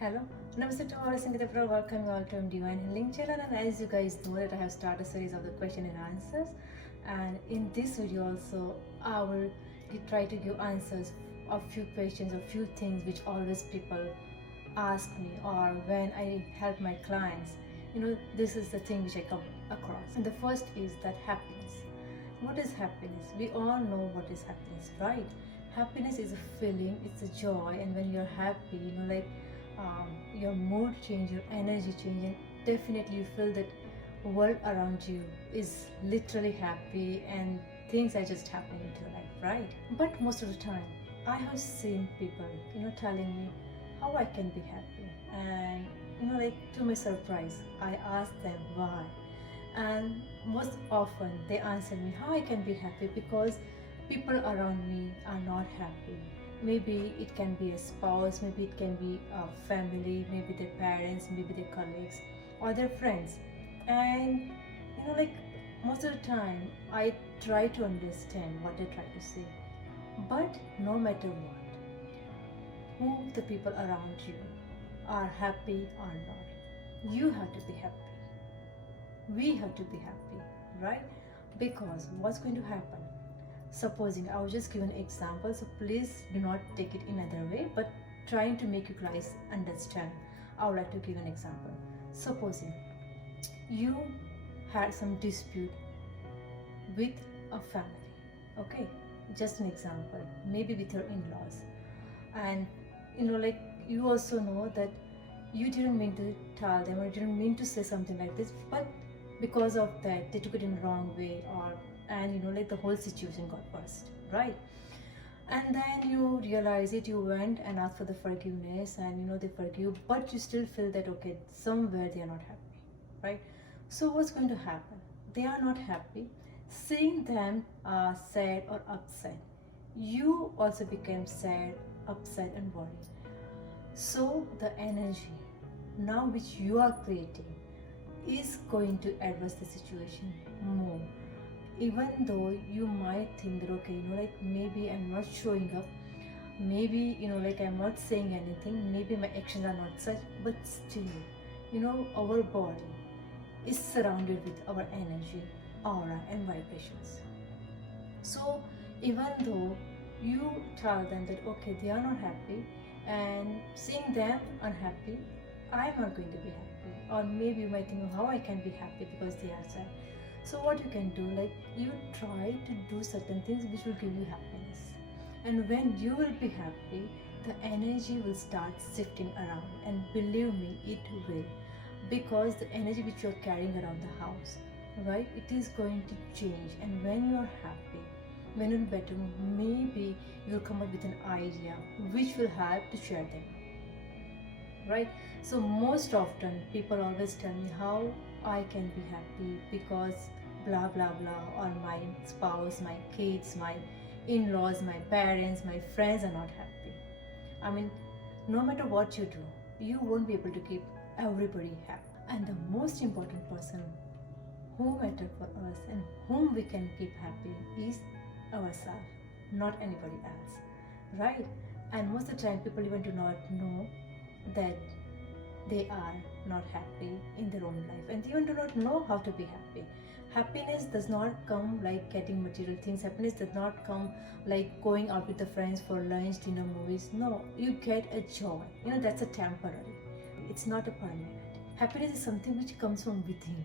Hello, Namaste to all Singapore. Welcome you all to Divine Healing Channel. And as you guys know that I have started a series of the question and answers. And in this video also, I will try to give answers of few questions or few things which always people ask me, or when I help my clients. This is the thing which I come across. And the first is that happiness. What is happiness? We all know what is happiness, right? Happiness is a feeling, it's a joy, and when you're happy, your mood change, your energy change, and definitely you feel that world around you is literally happy and things are just happening into your life, right? But most of the time, I have seen people, telling me how I can be happy, and to my surprise, I ask them why, and most often they answer me how I can be happy because people around me are not happy. Maybe it can be a spouse, maybe it can be a family, maybe their parents, maybe their colleagues or their friends. And like most of the time I try to understand what they try to say. But no matter what, who the people around you are happy or not, you have to be happy. We have to be happy, right? Because what's going to happen? Supposing, I will just give an example, so please do not take it in another way, but trying to make you guys understand, I would like to give an example. Supposing you had some dispute with a family, okay? Just an example, maybe with your in-laws, and you also know that you didn't mean to tell them or you didn't mean to say something like this, but because of that they took it in the wrong way, or and the whole situation got worse, right? And then you realize it, you went and asked for the forgiveness, and they forgive, but you still feel that okay, somewhere they are not happy, right? So what's going to happen? They are not happy. Seeing them sad or upset, you also became sad, upset and worried. So the energy now which you are creating is going to adverse the situation more. Even though you might think that okay, maybe I'm not showing up, maybe I'm not saying anything, maybe my actions are not such, but still, our body is surrounded with our energy, aura and vibrations. So even though you tell them that okay, they are not happy, and seeing them unhappy, I'm not going to be happy, or maybe you might think how I can be happy because they are sad. So what you can do, you try to do certain things which will give you happiness, and when you will be happy, the energy will start shifting around, and believe me, it will, because the energy which you are carrying around the house, right, it is going to change. And when you are happy, when you're better, maybe you'll come up with an idea which will help to share them, right? So most often people always tell me how I can be happy because blah blah blah, or my spouse, my kids, my in-laws, my parents, my friends are not happy. I mean, no matter what you do, you won't be able to keep everybody happy. And the most important person who matter for us and whom we can keep happy is ourselves, not anybody else, right? And most of the time people even do not know that they are not happy in their own life, and they even do not know how to be happy. Happiness does not come like getting material things. Happiness does not come like going out with the friends for lunch, dinner, movies. No, you get a joy, that's a temporary, it's not a permanent. Happiness is something which comes from within,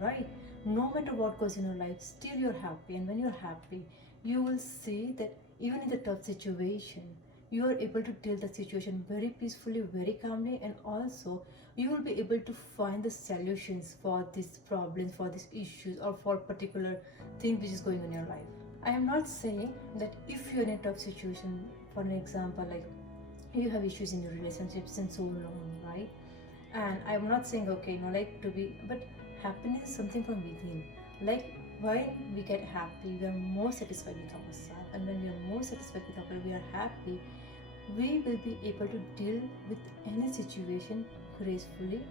right? No matter what goes in your life, still you're happy, and when you're happy, you will see that even in the tough situation, you are able to deal the situation very peacefully, very calmly, and also you will be able to find the solutions for these problems, for these issues, or for particular thing which is going on in your life. I am not saying that if you're in a tough situation, for an example, like you have issues in your relationships and so on, right? And I'm not saying okay, to be, but happiness is something from within. Like when we get happy, we are more satisfied with ourselves, and when we are more satisfied with ourselves, we are happy, we will be able to deal with any situation gracefully,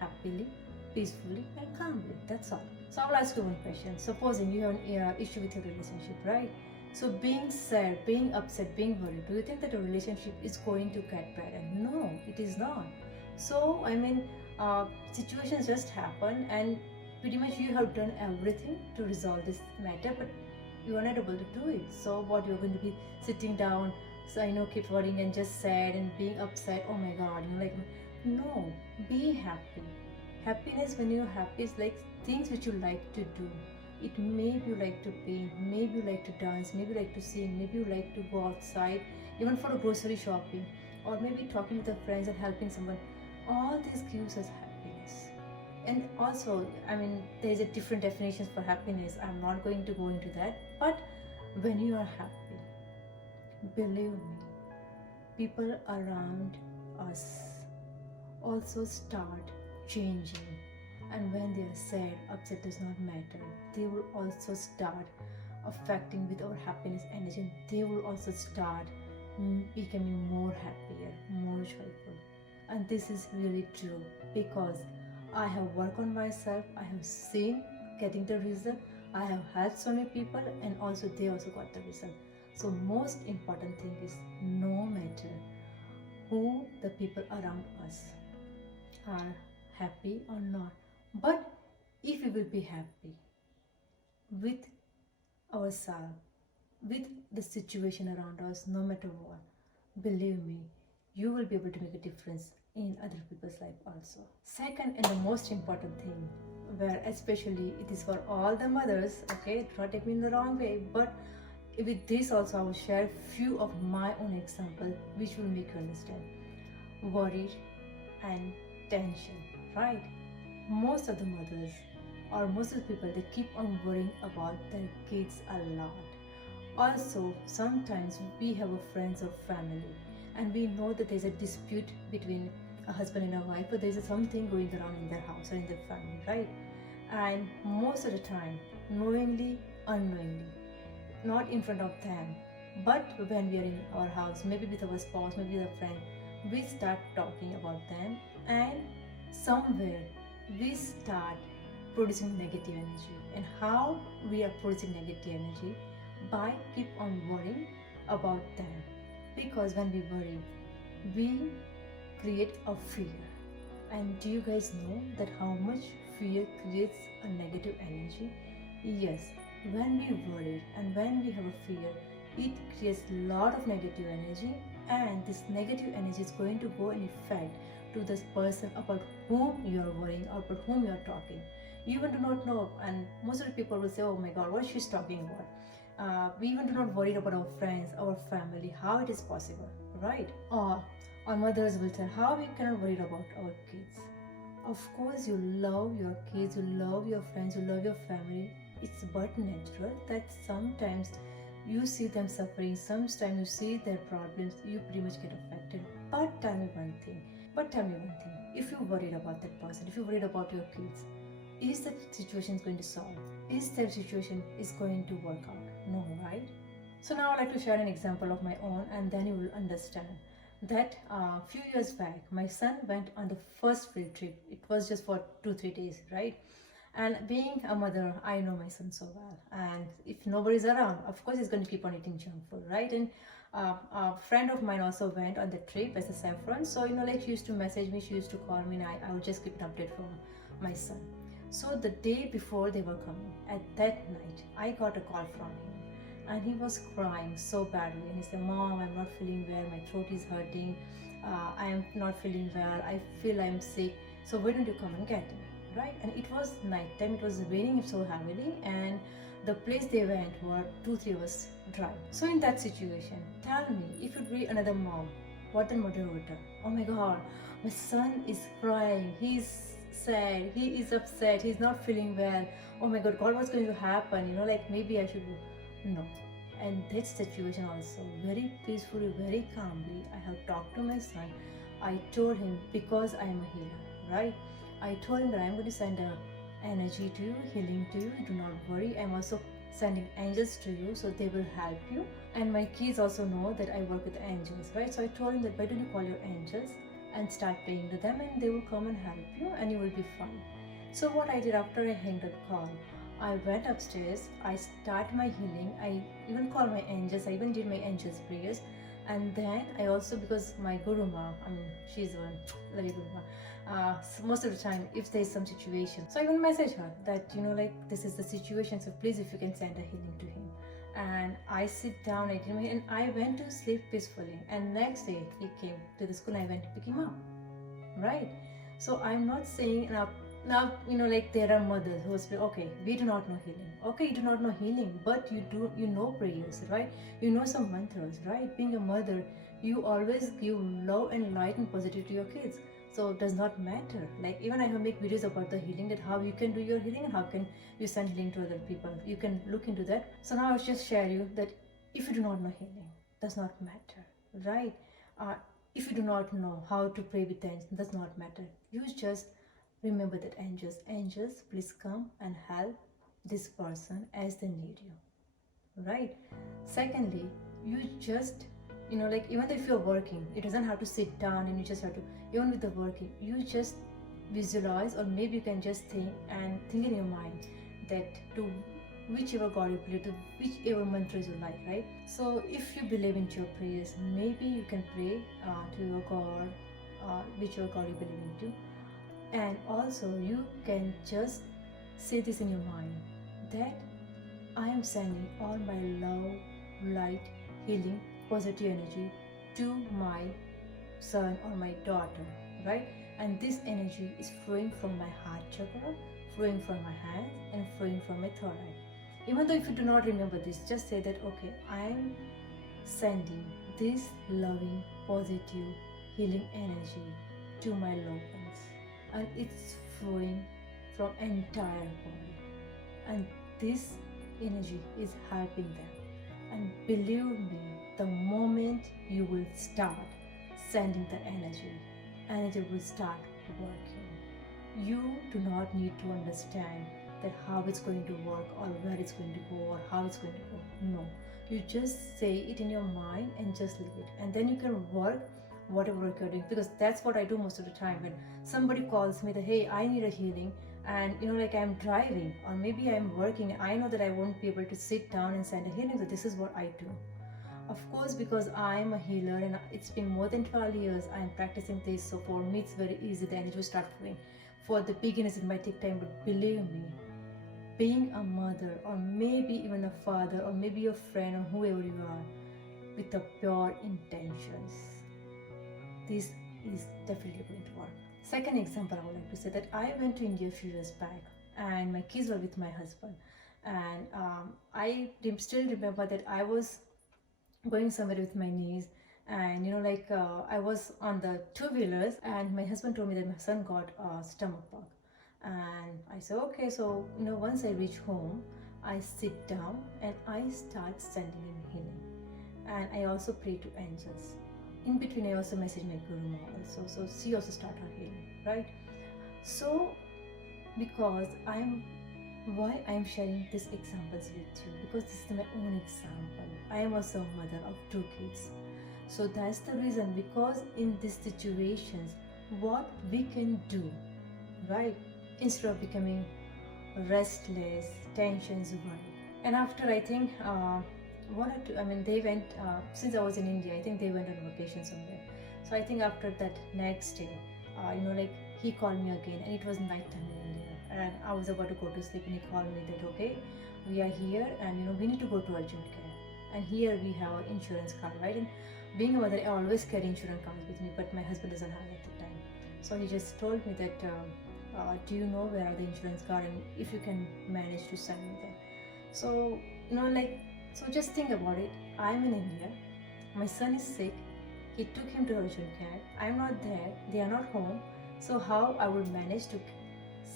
happily, peacefully, and calmly. That's all. So I'll ask you one question. Supposing you have an issue with your relationship, right? So being sad, being upset, being worried, do you think that a relationship is going to get better? No, it is not. So situations just happen, and pretty much you have done everything to resolve this matter, but you are not able to do it. So what, you're going to be sitting down, so I know, keep worrying and just sad and being upset, oh my god, like, no, be happy. Happiness, when you're happy, is like things which you like to do. It maybe you like to paint, maybe you like to dance, maybe you like to sing, maybe you like to go outside, even for a grocery shopping, or maybe talking with your friends and helping someone. All this gives us happiness. And also, there's a different definitions for happiness. I'm not going to go into that. But when you are happy, believe me, people around us also start changing. And when they are sad, upset, does not matter, they will also start affecting with our happiness energy. They will also start becoming more happier, more joyful. And this is really true, because I have worked on myself, I have seen getting the result, I have helped so many people, and also they also got the result. So most important thing is, no matter who the people around us are happy or not, but if we will be happy with ourselves, with the situation around us, no matter what, believe me, you will be able to make a difference in other people's life also. Second, and the most important thing, where especially it is for all the mothers, okay, do not take me in the wrong way, but with this also I will share few of my own example which will make you understand. Worry and tension, right? Most of the mothers, or most of the people, they keep on worrying about their kids a lot. Also, sometimes we have a friends or family, and we know that there's a dispute between a husband and a wife, but there's something going around in their house or in their family, right? And most of the time, knowingly, unknowingly, not in front of them, but when we are in our house, maybe with our spouse, maybe with a friend, we start talking about them, and somewhere we start producing negative energy. And how we are producing negative energy? By keep on worrying about them. Because when we worry, we create a fear. And do you guys know that how much fear creates a negative energy? Yes, when we worry and when we have a fear, it creates a lot of negative energy, and this negative energy is going to go and affect to this person about whom you are worrying or about whom you are talking. You even do not know, and most of the people will say, oh my god, what she's talking about. We even do not worry about our friends, our family, how it is possible, right? Or our mothers will tell how we cannot worry about our kids. Of course, you love your kids, you love your friends, you love your family. It's but natural that sometimes you see them suffering, sometimes you see their problems, you pretty much get affected. But tell me one thing. If you're worried about that person, if you're worried about your kids, is that situation going to solve? Is that situation is going to work out? No, right? So now I'd like to share an example of my own, and then you will understand that a few years back, my son went on the first field trip. It was just for 2-3 days, right? And being a mother, I know my son so well. And if nobody's around, of course he's going to keep on eating junk food, right? And a friend of mine also went on the trip as a saffron. So, like, she used to message me, she used to call me, and I would just keep an update from my son. So the day before they were coming, at that night, I got a call from him. And he was crying so badly. And he said, Mom, I'm not feeling well. My throat is hurting. I am not feeling well. I feel I'm sick. So why don't you come and get me? Right? And it was night time. It was raining so heavily. And the place they went were 2-3 hours drive. So in that situation, tell me, if you'd be another mom, what the mother would do? Oh my God, my son is crying. He's sad. He is upset. He's not feeling well. Oh my God, what's going to happen? Like, maybe I should... No. And that situation also, very peacefully, very calmly, I have talked to my son. I told him, because I am a healer, right? I told him that I'm going to send a energy to you, healing to you. Do not worry. I'm also sending angels to you, so they will help you. And my kids also know that I work with angels, right? So I told him that, why don't you call your angels and start praying to them, and they will come and help you, and you will be fine. So what I did after I hung the call, I went upstairs, I started my healing, I even called my angels, I even did my angels' prayers, And then I also, because my Guru Ma, I mean, she's one, love you, Guru Ma. So most of the time, if there's some situation, so I will message her that, like, this is the situation, so please, if you can send a healing to him. And I sit down, and I went to sleep peacefully. And next day, he came to the school, and I went to pick him up, right? So I'm not saying now, like, there are mothers who say, okay, we do not know healing. Okay, you do not know healing, but you know prayers, right? You know some mantras, right? Being a mother, you always give love and light and positivity to your kids. So it does not matter. Like, even I have make videos about the healing, that how you can do your healing and how can you send healing to other people. You can look into that. So now I'll just share you that if you do not know healing, does not matter, right? If you do not know how to pray with angels, does not matter. You just remember that angels, please come and help this person as they need you, right? Secondly, you just, like, even if you're working, it doesn't have to sit down and you just have to, even with the working, you just visualize, or maybe you can just think in your mind that to whichever God you believe, to whichever mantras you like, right? So if you believe into your prayers, maybe you can pray to your God, whichever God you believe into. And also you can just say this in your mind, that I am sending all my love, light, healing, positive energy to my son or my daughter, right? And this energy is flowing from my heart chakra, flowing from my hands, and flowing from my third eye. Even though if you do not remember this, just say that, okay, I am sending this loving, positive, healing energy to my loved ones, and it's flowing from entire body, and this energy is helping them. And believe me, the moment you will start sending the energy will start working. You do not need to understand that how it's going to work, or where it's going to go, or how it's going to go. No, you just say it in your mind and just leave it, and then you can work whatever work you're doing. Because that's what I do most of the time. When somebody calls me that, hey, I need a healing, and like, I'm driving or maybe I'm working, I know that I won't be able to sit down and send a healing, so this is what I do. Of course, because I'm a healer and it's been more than 12 years I'm practicing this, so for me it's very easy, the energy will start flowing. For the beginners it might take time, but believe me, being a mother, or maybe even a father, or maybe a friend, or whoever you are, with the pure intentions, this is definitely going to work. Second example, I would like to say that I went to India a few years back, and my kids were with my husband, and I still remember that I was going somewhere with my niece, and I was on the two-wheelers, and my husband told me that my son got a stomach bug. And I said, okay. So once I reach home, I sit down and I start sending him healing, and I also pray to angels. In between, I also message my Guru Ma also, so she also start her healing, right? So because why I'm sharing these examples with you, because this is my own example. I am also a mother of 2 kids. So that's the reason, because in these situations, what we can do, right? Instead of becoming restless, tensions, worry. And after, I think, 1 or 2, I mean, they went, since I was in India, I think they went on vacation somewhere. So I think after that next day, he called me again, and it was night time in India. And I was about to go to sleep, and he called me that, okay, we are here, and we need to go to urgent care. And here we have an insurance card, right? And being a mother, I always carry insurance cards with me, but my husband doesn't have it at the time. So he just told me that, do you know where are the insurance card, and if you can manage to send me them. So so just think about it. I'm in India, my son is sick, he took him to urgent care, I'm not there, they are not home. So how I would manage to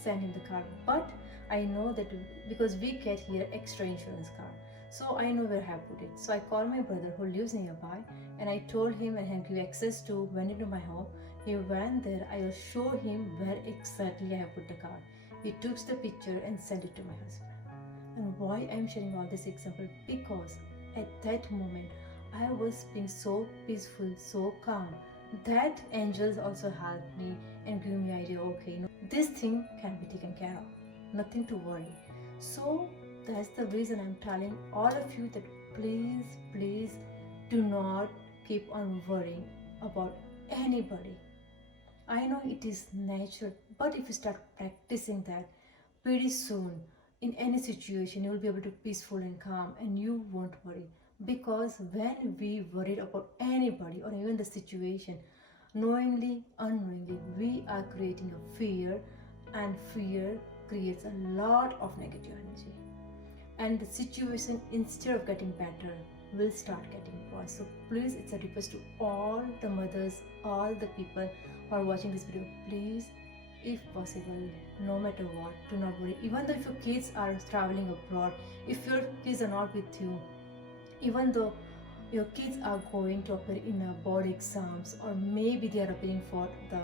send him the card? But I know that because we get here extra insurance card, so I know where I have put it. So I called my brother who lives nearby, and I told him, and he gave access to, went into my home. He went there, I will show him where exactly I have put the card. He took the picture and sent it to my husband. And why I'm sharing all this example? Because at that moment I was being so peaceful, so calm, that angels also helped me and give me idea, okay, this thing can be taken care of, nothing to worry. So that's the reason I'm telling all of you that please do not keep on worrying about anybody. I know it is natural, but if you start practicing that, pretty soon, in any situation, you will be able to be peaceful and calm, and you won't worry. Because when we worry about anybody or even the situation, knowingly, unknowingly, we are creating a fear, and fear creates a lot of negative energy. And the situation, instead of getting better, will start getting worse. So please, it's a request to all the mothers, all the people who are watching this video, please, if possible, no matter what, do not worry. Even though if your kids are traveling abroad, if your kids are not with you, even though your kids are going to appear in board exams, or maybe they are appearing for the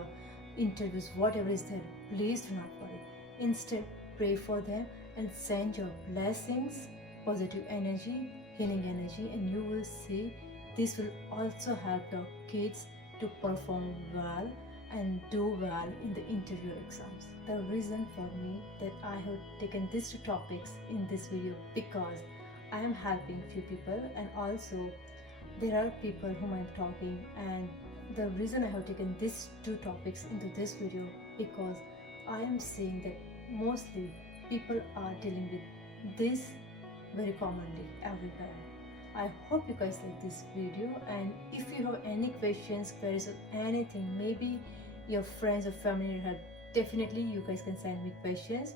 interviews, whatever is there, please do not worry. Instead, pray for them and send your blessings, positive energy, healing energy, and you will see this will also help your kids to perform well and do well in the interview exams. The reason for me that I have taken these two topics in this video, because I am helping few people, and also there are people whom I'm talking, and the reason I have taken these two topics into this video, because I am seeing that mostly people are dealing with this very commonly everywhere. I hope you guys like this video, and if you have any questions, queries, or anything, maybe your friends or family need help, definitely you guys can send me questions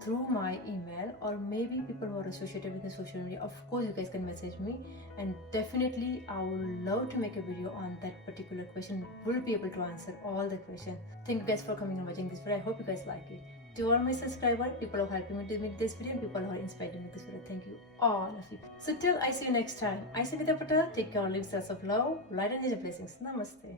through my email, or maybe people who are associated with the social media. Of course, you guys can message me, and definitely I would love to make a video on that particular question. Will be able to answer all the questions. Thank you guys for coming and watching this video. I hope you guys like it. To all my subscribers, people who are helping me to make this video, and people who are inspiring me this video, thank you, all of you. So till I see you next time, I Sangeeta Patel, take care, live sense of love, light and blessings. Namaste.